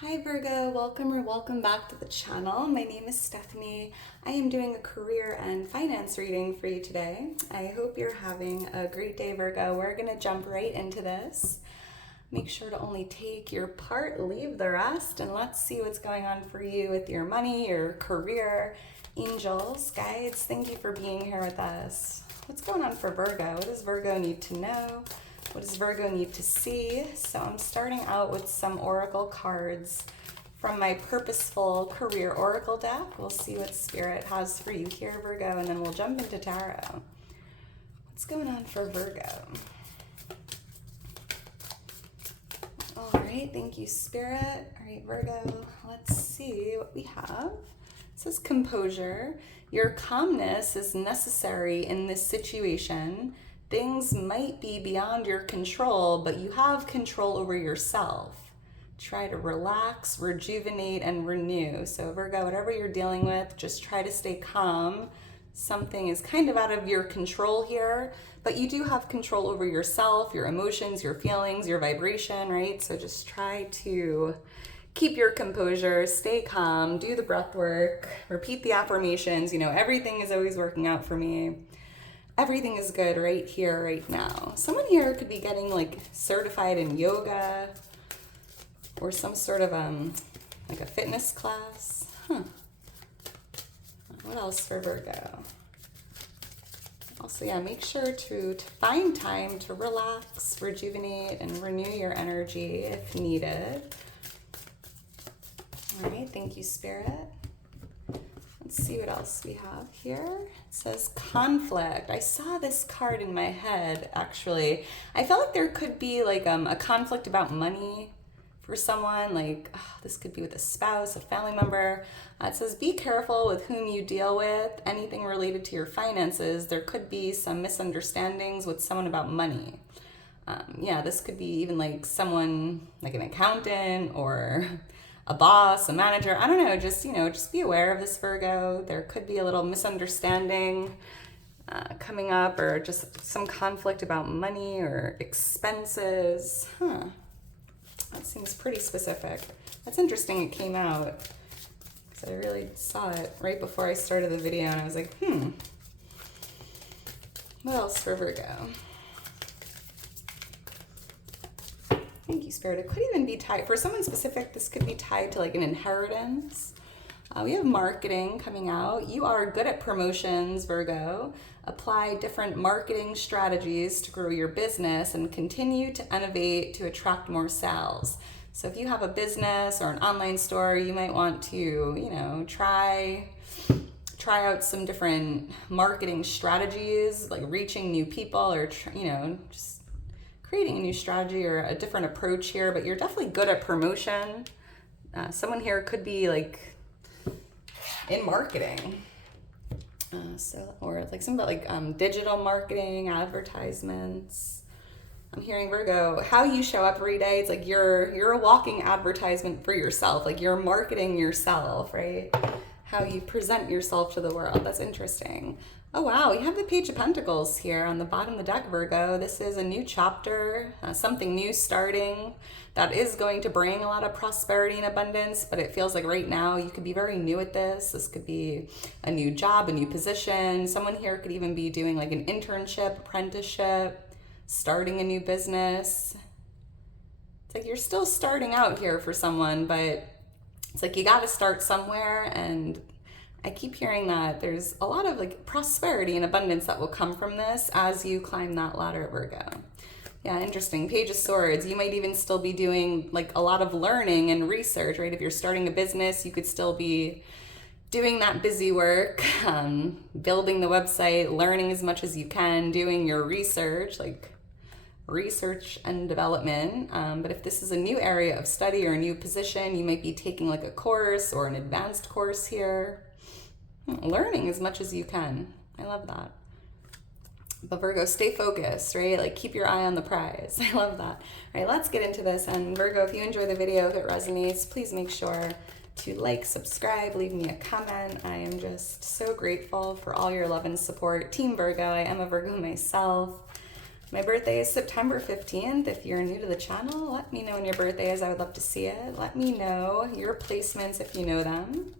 Hi Virgo, welcome or welcome back to the channel. My name is Stephanie. I am doing a career and finance reading for you today. I hope you're having a great day, Virgo. We're gonna jump right into this. Make sure to only take your part, leave the rest, and let's see what's going on for you with your money, your career. Angels, guides, thank you for being here with us. What's going on for Virgo? What does Virgo need to know? What does Virgo need to see? So I'm starting out with some oracle cards from my Purposeful Career Oracle deck. We'll see what Spirit has for you here, Virgo, and then we'll jump into tarot. What's going on for Virgo? All right, thank you, Spirit. All right, Virgo, let's see what we have. It says composure. Your calmness is necessary in this situation. Things might be beyond your control, but you have control over yourself. Try to relax, rejuvenate, and renew. So Virgo, whatever you're dealing with, just try to stay calm. Something is kind of out of your control here, but you do have control over yourself, your emotions, your feelings, your vibration, right? So just try to keep your composure, stay calm, do the breath work, repeat the affirmations. You know, everything is always working out for me. Everything is good right here, right now. Someone here could be getting like certified in yoga or some sort of like a fitness class. What else for Virgo? Also, yeah, make sure to find time to relax, rejuvenate, and renew your energy if needed. All right, thank you, Spirit. Let's see what else we have here. It says conflict. I saw this card in my head, actually. I felt like there could be like a conflict about money for someone. Like, this could be with a spouse, a family member. It says be careful with whom you deal with. Anything related to your finances. There could be some misunderstandings with someone about money. Yeah, this could be even like someone, like an accountant or a boss, a manager, I don't know, just be aware of this, Virgo. There could be a little misunderstanding coming up, or just some conflict about money or expenses. That seems pretty specific. That's interesting it came out, because I really saw it right before I started the video, and I was like, what else for Virgo? Thank you, Spirit. It could even be tied, for someone specific, this could be tied to like an inheritance. We have marketing coming out. You are good at promotions, Virgo. Apply different marketing strategies to grow your business and continue to innovate to attract more sales. So if you have a business or an online store, you might want to, try out some different marketing strategies, like reaching new people, or, just creating a new strategy or a different approach here. But you're definitely good at promotion. Someone here could be like in marketing, or like something about like digital marketing, advertisements. I'm hearing, Virgo, how you show up every day. It's like you're a walking advertisement for yourself. Like you're marketing yourself, right? How you present yourself to the world. That's interesting. Oh wow, we have the Page of Pentacles here on the bottom of the deck, Virgo. This is a new chapter, something new starting that is going to bring a lot of prosperity and abundance, but it feels like right now you could be very new at this. This could be a new job, a new position. Someone here could even be doing like an internship, apprenticeship, starting a new business. It's like you're still starting out here for someone, but it's like you got to start somewhere, and I keep hearing that there's a lot of like prosperity and abundance that will come from this as you climb that ladder, Virgo. Yeah, interesting. Page of Swords. You might even still be doing like a lot of learning and research, right? If you're starting a business, you could still be doing that busy work, building the website, learning as much as you can, doing your research, like research and development. But if this is a new area of study or a new position, you might be taking like a course or an advanced course here. Learning as much as you can. I love that. But Virgo, stay focused, right? Like keep your eye on the prize. I love that. All right, let's get into this. And Virgo, if you enjoy the video, if it resonates, please make sure to like, subscribe, leave me a comment. I am just so grateful for all your love and support. Team Virgo, I am a Virgo myself. My birthday is September 15th. If you're new to the channel, let me know when your birthday is. I would love to see it. Let me know your placements if you know them.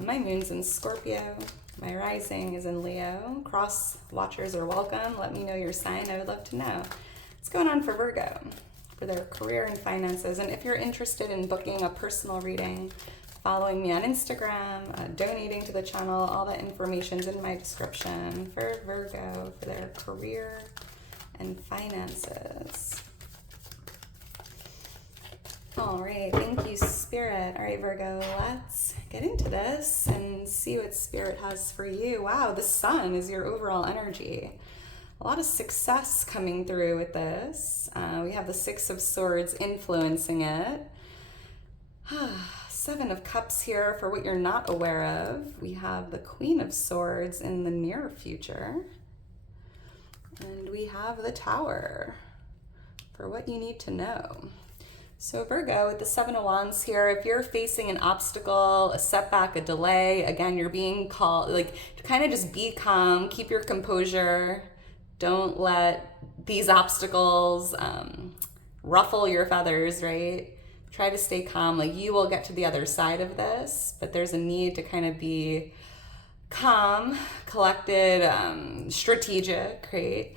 My moon's in Scorpio. My rising is in Leo. Cross watchers are welcome. Let me know your sign. I would love to know. What's going on for Virgo, for their career and finances? And if you're interested in booking a personal reading, following me on Instagram, donating to the channel, all that information's in my description for Virgo, for their career and finances. All right, thank you, Spirit. All right, Virgo, let's get into this and see what Spirit has for you. Wow, the Sun is your overall energy. A lot of success coming through with this. We have the Six of Swords influencing it. Seven of Cups here for what you're not aware of. We have the Queen of Swords in the near future. And we have the Tower for what you need to know. So Virgo, with the Seven of Wands here, if you're facing an obstacle, a setback, a delay, again, you're being called, like, to kind of just be calm, keep your composure. Don't let these obstacles ruffle your feathers, right? Try to stay calm. Like, you will get to the other side of this, but there's a need to kind of be calm, collected, strategic, right?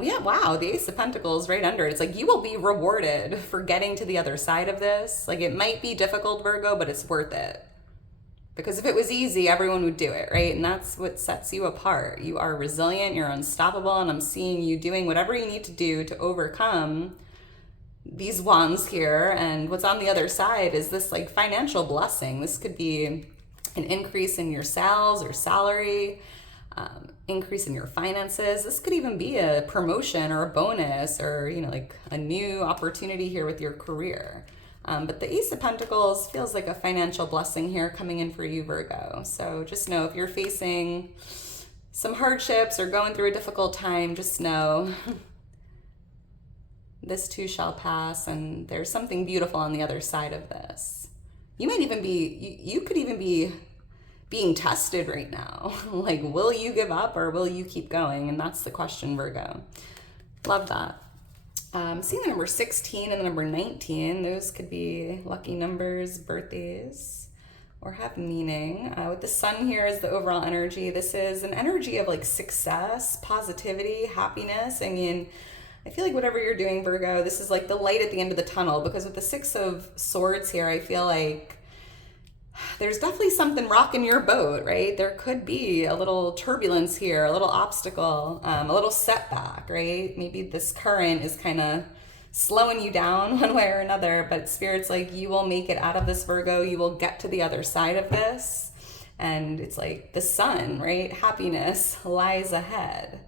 Yeah, wow, the Ace of Pentacles right under it. It's like you will be rewarded for getting to the other side of this. Like, it might be difficult, Virgo, but it's worth it. Because if it was easy, everyone would do it, right? And that's what sets you apart. You are resilient, you're unstoppable, and I'm seeing you doing whatever you need to do to overcome these wands here. And what's on the other side is this like financial blessing. This could be an increase in your sales or salary, increase in your finances. This could even be a promotion or a bonus or, you know, like a new opportunity here with your career. But the Ace of Pentacles feels like a financial blessing here coming in for you, Virgo. So just know if you're facing some hardships or going through a difficult time, just know this too shall pass, and there's something beautiful on the other side of this. You might even be, you could even be being tested right now. Like, will you give up or will you keep going? And that's the question, Virgo. Love that. Seeing the number 16 and the number 19, those could be lucky numbers, birthdays, or have meaning. With the Sun here as the overall energy, this is an energy of like success, positivity, happiness. I mean, I feel like whatever you're doing, Virgo, this is like the light at the end of the tunnel, because with the Six of Swords here, I feel like there's definitely something rocking your boat, right? There could be a little turbulence here, a little obstacle, a little setback, right? Maybe this current is kind of slowing you down one way or another, but Spirit's like, you will make it out of this, Virgo. You will get to the other side of this. And it's like the Sun, right? Happiness lies ahead.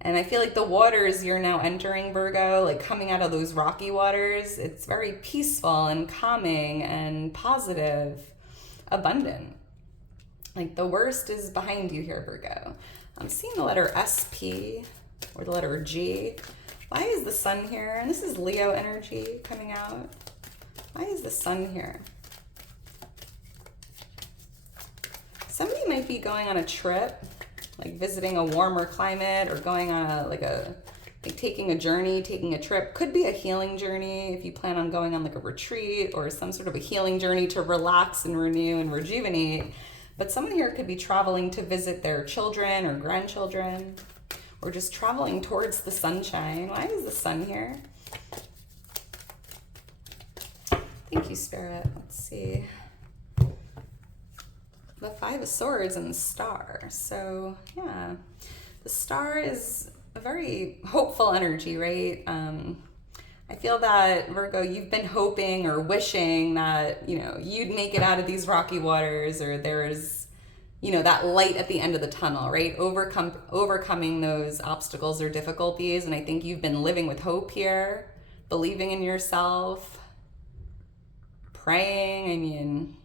And I feel like the waters you're now entering, Virgo, like coming out of those rocky waters, it's very peaceful and calming and positive, abundant. Like the worst is behind you here, Virgo. I'm seeing the letter SP or the letter G. Why is the Sun here? And this is Leo energy coming out. Why is the Sun here? Somebody might be going on a trip, like visiting a warmer climate, or going on like taking a journey, taking a trip. Could be a healing journey if you plan on going on like a retreat or some sort of a healing journey to relax and renew and rejuvenate. But someone here could be traveling to visit their children or grandchildren, or just traveling towards the sunshine. Why is the Sun here? Thank you, Spirit. Let's see. The Five of Swords and the Star. So yeah, the Star is a very hopeful energy, right? I feel that, Virgo, you've been hoping or wishing that, you know, you'd make it out of these rocky waters, or there's, you know, that light at the end of the tunnel, right? Overcoming those obstacles or difficulties. And I think you've been living with hope here, believing in yourself, praying. I mean,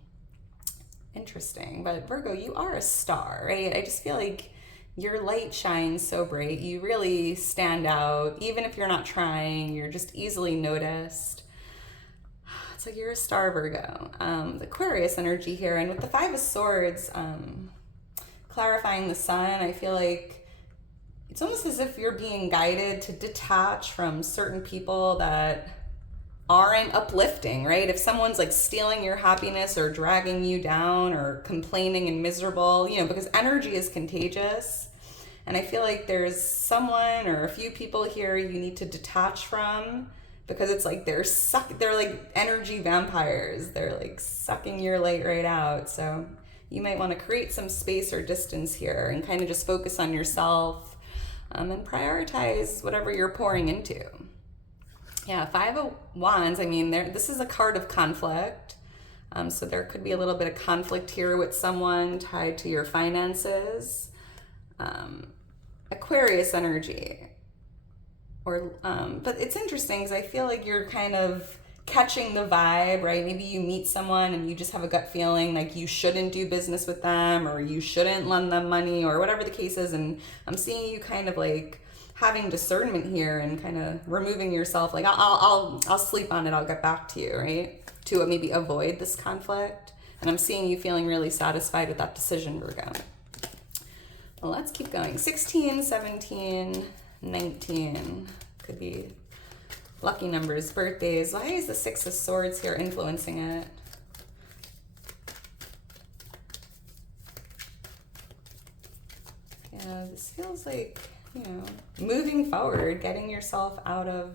interesting. But Virgo, you are a star, right? I just feel like your light shines so bright. You really stand out. Even if you're not trying, you're just easily noticed. It's like you're a star, Virgo. The Aquarius energy here. And with the Five of Swords, clarifying the Sun, I feel like it's almost as if you're being guided to detach from certain people that aren't uplifting, right? If someone's like stealing your happiness or dragging you down or complaining and miserable, because energy is contagious. And I feel like there's someone or a few people here you need to detach from, because it's like they're like energy vampires. They're like sucking your light right out. So you might want to create some space or distance here and kind of just focus on yourself, and prioritize whatever you're pouring into. Yeah, Five of Wands, this is a card of conflict. So there could be a little bit of conflict here with someone tied to your finances. Aquarius energy. But it's interesting because I feel like you're kind of catching the vibe, right? Maybe you meet someone and you just have a gut feeling like you shouldn't do business with them, or you shouldn't lend them money, or whatever the case is. And I'm seeing you kind of like having discernment here and kind of removing yourself, like I'll sleep on it, I'll get back to you, right? To maybe avoid this conflict. And I'm seeing you feeling really satisfied with that decision, Virgo. Well, let's keep going. 16, 17, 19 could be lucky numbers, birthdays. Why is the Six of Swords here influencing it? Yeah, this feels like, moving forward, getting yourself out of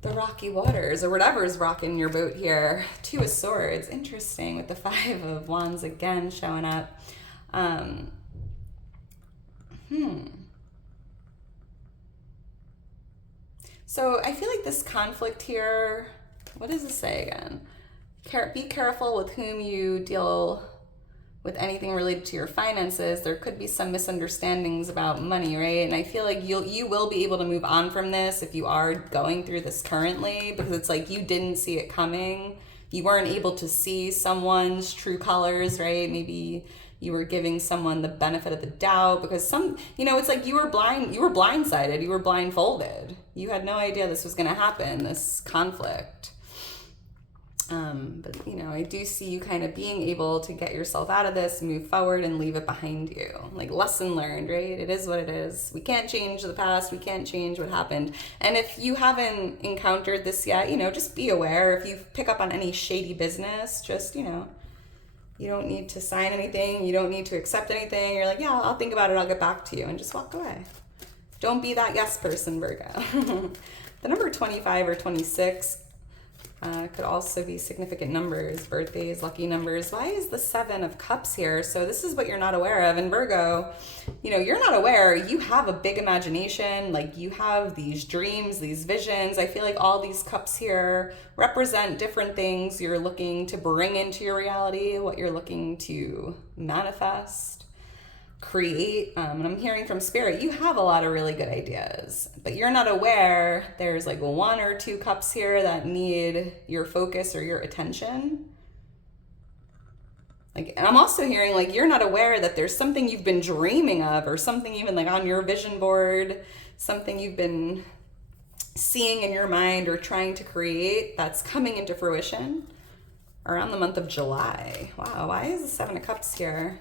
the rocky waters or whatever is rocking your boat here. Two of Swords, interesting, with the Five of Wands again showing up. So I feel like this conflict here, what does it say again? Be careful with whom you deal with anything related to your finances. There could be some misunderstandings about money, right? And I feel like you will be able to move on from this if you are going through this currently, because it's like you didn't see it coming. You weren't able to see someone's true colors, right? Maybe you were giving someone the benefit of the doubt because it's like you were blindsided, you were blindfolded. You had no idea this was going to happen, this conflict. But I do see you kind of being able to get yourself out of this, move forward, and leave it behind you. Like, lesson learned, right? It is what it is. We can't change the past. We can't change what happened. And if you haven't encountered this yet, just be aware. If you pick up on any shady business, just, you don't need to sign anything. You don't need to accept anything. You're like, yeah, I'll think about it. I'll get back to you, and just walk away. Don't be that yes person, Virgo. The number 25 or 26 could also be significant numbers, birthdays, lucky numbers. Why is the Seven of Cups here? So this is what you're not aware of. And Virgo, you're not aware. You have a big imagination. Like, you have these dreams, these visions. I feel like all these cups here represent different things you're looking to bring into your reality, what you're looking to manifest, create. And I'm hearing from Spirit, you have a lot of really good ideas, but you're not aware there's like one or two cups here that need your focus or your attention. Like, and I'm also hearing like you're not aware that there's something you've been dreaming of, or something even like on your vision board, something you've been seeing in your mind or trying to create that's coming into fruition around the month of July. Wow, why is the Seven of Cups here?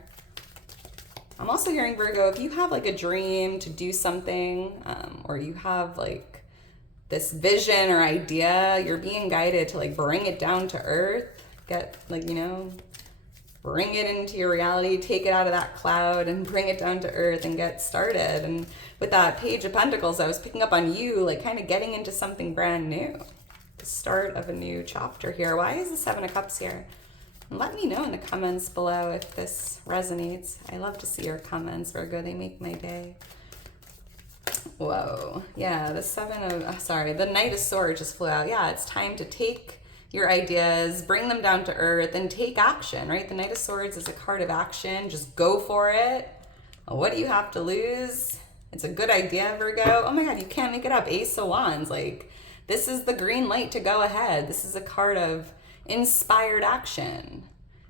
I'm also hearing, Virgo, if you have like a dream to do something, or you have like this vision or idea, you're being guided to like bring it down to earth, get like, bring it into your reality, take it out of that cloud and bring it down to earth and get started. And with that Page of Pentacles, I was picking up on you, like kind of getting into something brand new, the start of a new chapter here. Why is the Seven of Cups here? Let me know in the comments below if this resonates. I love to see your comments, Virgo. They make my day. Whoa. Yeah, the Knight of Swords just flew out. Yeah, it's time to take your ideas, bring them down to earth, and take action, right? The Knight of Swords is a card of action. Just go for it. What do you have to lose? It's a good idea, Virgo. Oh my God, you can't make it up. Ace of Wands. Like, this is the green light to go ahead. This is a card of inspired action,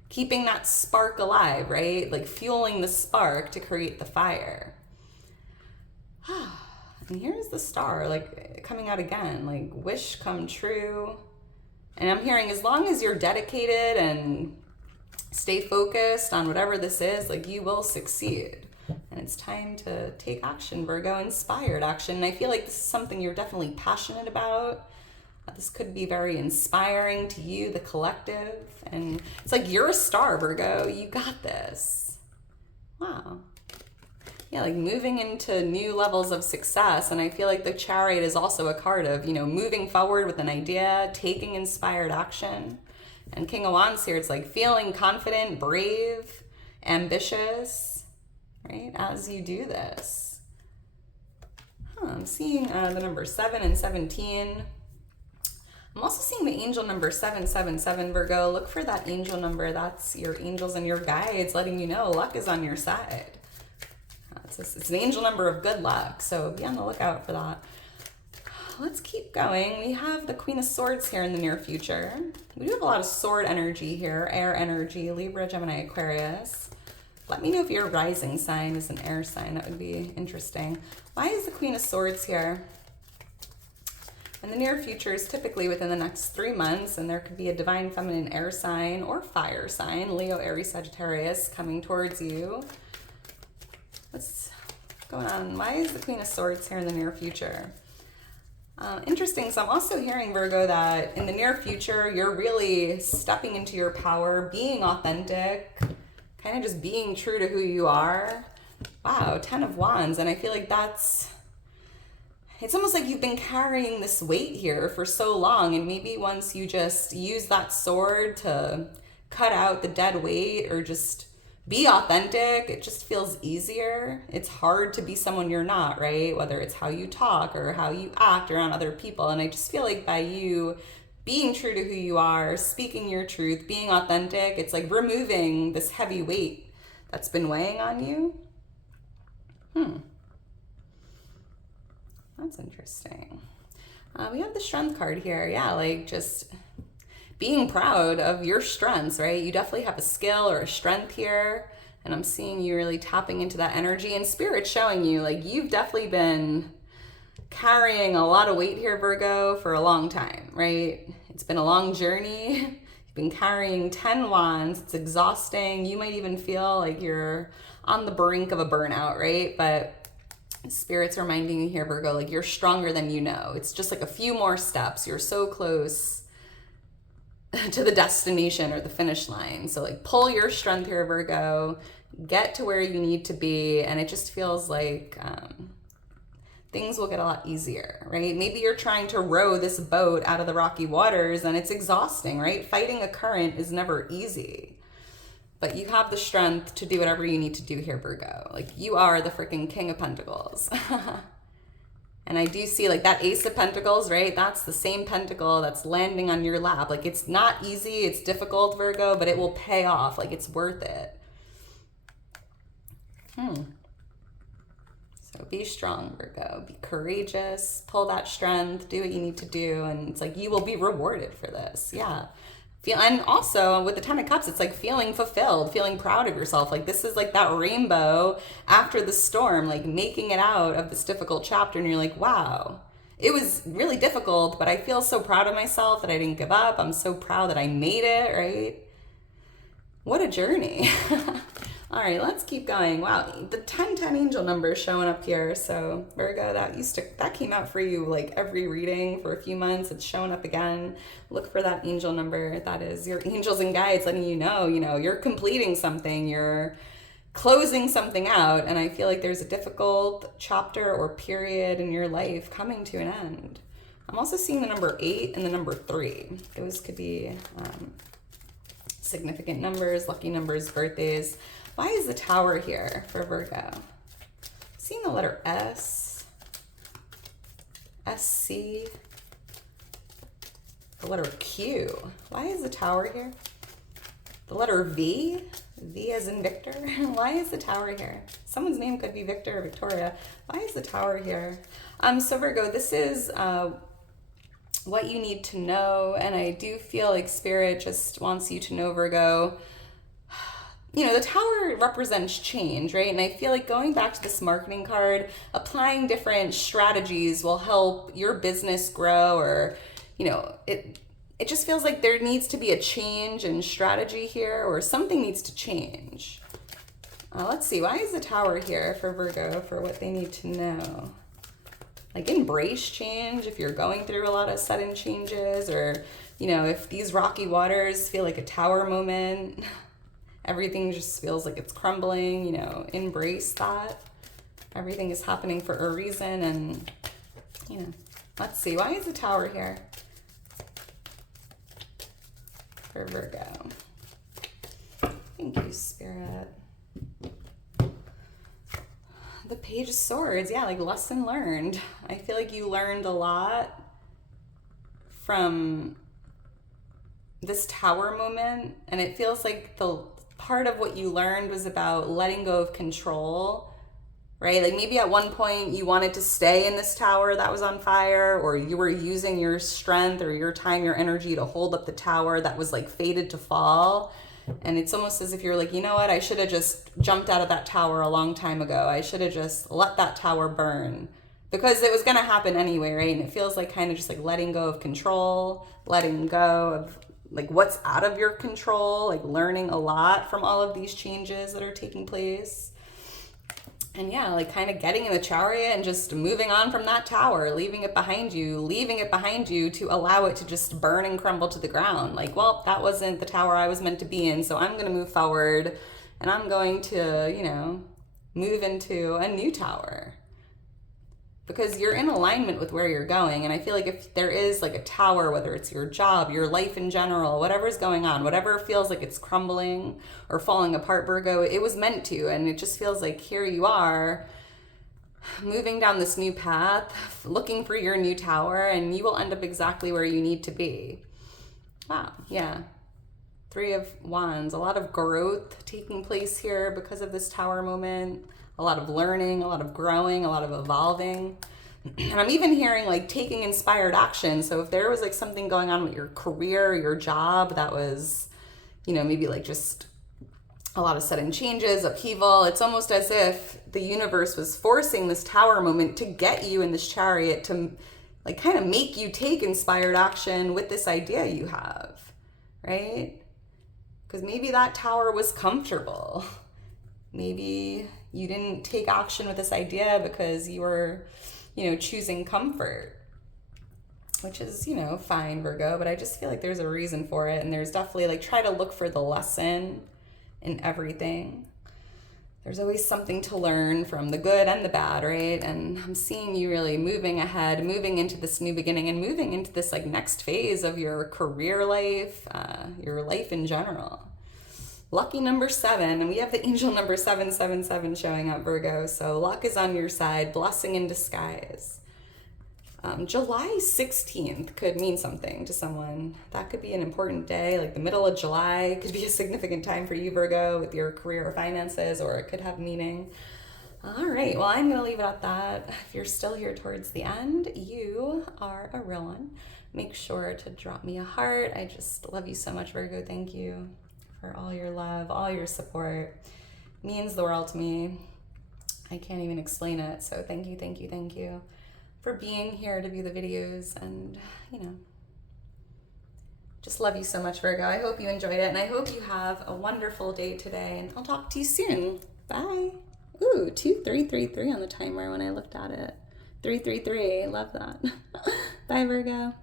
keeping that spark alive, right? Like fueling the spark to create the fire. And here's the Star, like coming out again, like wish come true. And I'm hearing, as long as you're dedicated and stay focused on whatever this is, like you will succeed. And And it's time to take action, Virgo, inspired action. And I feel like this is something you're definitely passionate about. This could be very inspiring to you, the collective. And it's like you're a star, Virgo. You got this. Wow. Yeah, like moving into new levels of success. And I feel like the Chariot is also a card of, you know, moving forward with an idea, taking inspired action. And King of Wands here, it's like feeling confident, brave, ambitious, right, as you do this. I'm seeing the number 7 and 17. I'm also seeing the angel number 777, Virgo. Look for that angel number. That's your angels and your guides letting you know luck is on your side. It's an angel number of good luck, so be on the lookout for that. Let's keep going. We have the Queen of Swords here in the near future. We do have a lot of sword energy here, air energy, Libra, Gemini, Aquarius. Let me know if your rising sign is an air sign. That would be interesting. Why is the Queen of Swords here? In the near future is typically within the next 3 months, and there could be a divine feminine air sign or fire sign, Leo, Aries, Sagittarius, coming towards you. What's going on? Why is the Queen of Swords here in the near future? Interesting. So I'm also hearing, Virgo, that in the near future, you're really stepping into your power, being authentic, kind of just being true to who you are. Wow, 10 of Wands. And I feel like it's almost like you've been carrying this weight here for so long. And maybe once you just use that sword to cut out the dead weight or just be authentic, it just feels easier. It's hard to be someone you're not, right? Whether it's how you talk or how you act around other people. And I just feel like by you being true to who you are, speaking your truth, being authentic, it's like removing this heavy weight that's been weighing on you. That's interesting. We have the Strength card here. Yeah, like just being proud of your strengths, right? You definitely have a skill or a strength here. And I'm seeing you really tapping into that energy, and Spirit's showing you like you've definitely been carrying a lot of weight here, Virgo, for a long time, right? It's been a long journey. You've been carrying 10 wands. It's exhausting. You might even feel like you're on the brink of a burnout, right? But Spirit's reminding you here, Virgo, like you're stronger than you know. It's just like a few more steps. You're so close to the destination or the finish line. So like pull your strength here, Virgo, get to where you need to be. And it just feels like things will get a lot easier, right? Maybe you're trying to row this boat out of the rocky waters and it's exhausting, right? Fighting a current is never easy. But you have the strength to do whatever you need to do here, Virgo. Like you are the freaking King of Pentacles. And I do see like that Ace of Pentacles, right? That's the same pentacle that's landing on your lap. Like it's not easy, it's difficult, Virgo, but it will pay off. Like it's worth it. So be strong, Virgo. Be courageous. Pull that strength. Do what you need to do. And it's like you will be rewarded for this. Yeah. And also with the 10 of Cups, it's like feeling fulfilled, feeling proud of yourself. Like this is like that rainbow after the storm, like making it out of this difficult chapter. And you're like, wow, it was really difficult, but I feel so proud of myself that I didn't give up. I'm so proud that I made it, right? What a journey. All right, let's keep going. Wow, the 1010 angel number is showing up here. So Virgo, that came out for you like every reading for a few months. It's showing up again. Look for that angel number. That is your angels and guides letting you know, you're completing something, you're closing something out. And I feel like there's a difficult chapter or period in your life coming to an end. I'm also seeing the number 8 and the number 3. Those could be significant numbers, lucky numbers, birthdays. Why is the Tower here for Virgo? Seeing the letter S, SC, the letter Q. Why is the Tower here? The letter V, V as in Victor. Why is the Tower here? Someone's name could be Victor or Victoria. Why is the Tower here? So Virgo, this is what you need to know. And I do feel like Spirit just wants you to know, Virgo, the Tower represents change, right? And I feel like going back to this marketing card, applying different strategies will help your business grow, or, it just feels like there needs to be a change in strategy here, or something needs to change. Let's see, why is the Tower here for Virgo for what they need to know? Like embrace change if you're going through a lot of sudden changes, or, you know, if these rocky waters feel like a Tower moment, everything just feels like it's crumbling, you know, embrace that. Everything is happening for a reason, and, you know, let's see, why is the Tower here for Virgo? Thank you, Spirit. The Page of Swords, yeah, like lesson learned. I feel like you learned a lot from this Tower moment, and it feels like the part of what you learned was about letting go of control, right? Like maybe at one point you wanted to stay in this tower that was on fire, or you were using your strength or your time, your energy to hold up the tower that was like fated to fall. And it's almost as if you're like, you know what, I should have just jumped out of that tower a long time ago. I should have just let that tower burn, because it was going to happen anyway, right? And it feels like kind of just like letting go of control, letting go of like what's out of your control, like learning a lot from all of these changes that are taking place. And yeah, like kind of getting in the chariot and just moving on from that tower, leaving it behind you to allow it to just burn and crumble to the ground. Like, well, that wasn't the tower I was meant to be in, so I'm going to move forward and I'm going to, you know, move into a new tower. Because you're in alignment with where you're going. And I feel like if there is like a tower, whether it's your job, your life in general, whatever's going on, whatever feels like it's crumbling or falling apart, Virgo, it was meant to. And it just feels like here you are moving down this new path, looking for your new tower, and you will end up exactly where you need to be. Wow, yeah. 3 of Wands, a lot of growth taking place here because of this Tower moment. A lot of learning, a lot of growing, a lot of evolving. And I'm even hearing like taking inspired action. So if there was like something going on with your career, your job that was, you know, maybe like just a lot of sudden changes, upheaval, it's almost as if the universe was forcing this Tower moment to get you in this chariot to like kind of make you take inspired action with this idea you have, right? Because maybe that tower was comfortable. Maybe you didn't take action with this idea because you were, you know, choosing comfort, which is, you know, fine, Virgo, but I just feel like there's a reason for it. And there's definitely like, try to look for the lesson in everything. There's always something to learn from the good and the bad, right? And I'm seeing you really moving ahead, moving into this new beginning and moving into this like next phase of your career life, your life in general. Lucky number 7, and we have the angel number 777 showing up, Virgo. So luck is on your side, blessing in disguise. July 16th could mean something to someone. That could be an important day, like the middle of July could be a significant time for you, Virgo, with your career or finances, or it could have meaning. All right, well, I'm going to leave it at that. If you're still here towards the end, you are a real one. Make sure to drop me a heart. I just love you so much, Virgo. Thank you for all your love, all your support. It means the world to me. I can't even explain it. So thank you, thank you, thank you for being here to view the videos, and, you know, just love you so much, Virgo. I hope you enjoyed it, and I hope you have a wonderful day today, and I'll talk to you soon. Bye. Ooh, 2333 on the timer when I looked at it. 333, love that. Bye, Virgo.